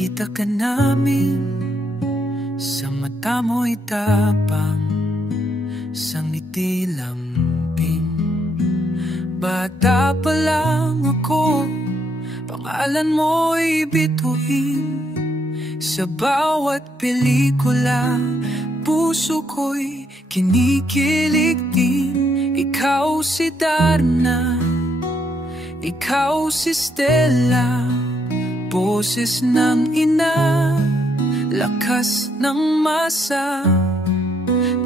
Nakita ka namin, sa mata mo'y tapang, sa ngiti lambing. Bata pa lang ako, pangalan mo'y bituin. Sa bawat pelikula, puso ko'y kinikilig din. Ikaw si Darna, ikaw si Stella, boses ng ina, lakas ng masa.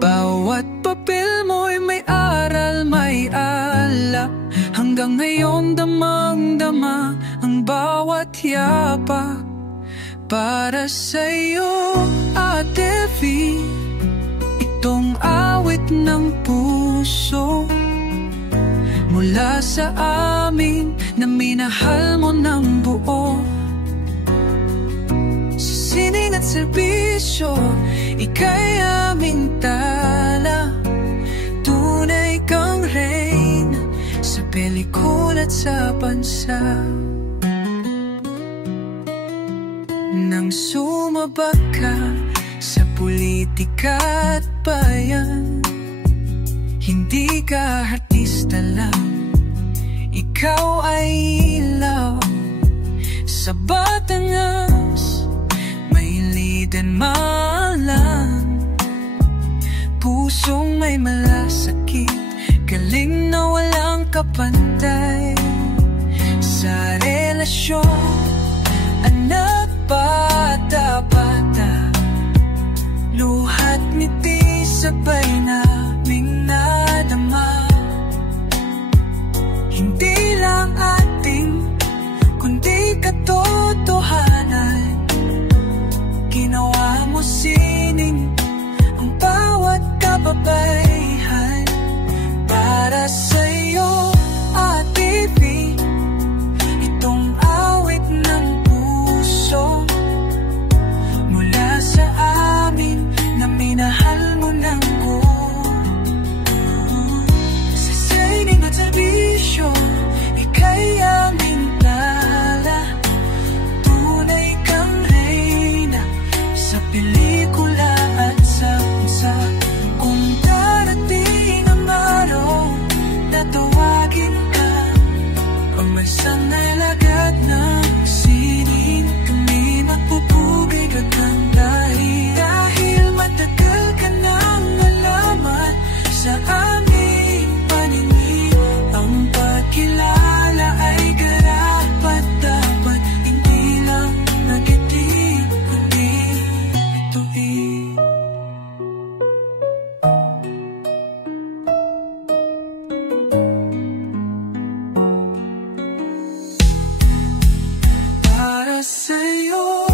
Bawat papel mo'y may aral, may alak. Hanggang ngayon damang-dama ang bawat yapak. Para sa'yo, Ate V, itong awit ng puso. Mula sa amin na minahal mo ng buo. Sining at serbisyo, ika'y aming tala. Tunay kang reyna sa pelikula at sa bansa. Nang sumabak ka sa politika at bayan, hindi ka artista lang, ikaw ay ilaw. Sa Batangas, dan malang pusong may malasakit, galing na walang kapantay. Sa relasyon, anak, bata-bata, luhat ngiti sabay naming nadama. Hindi lang ating, kundi katotohanan. Ginawa mo sining ang bawat kababaihan. Para sa'yo, Ate V, itong awit ng puso. Mula sa amin na minahal mo ng buo. Sa sining at serbisyo, ika'y aming tala. Tunay kang reyna sa pelikula at sa bansa. Kung darating ang araw, tatawagin ka o may sanay lagat ng sining. Kami magpupugay hanggang dahil matagal ka nang nalaman sa aming paningin. Ang pagkilala ay karapat dapat, hindi lang nagiti kundi bituin. Para sa'yo,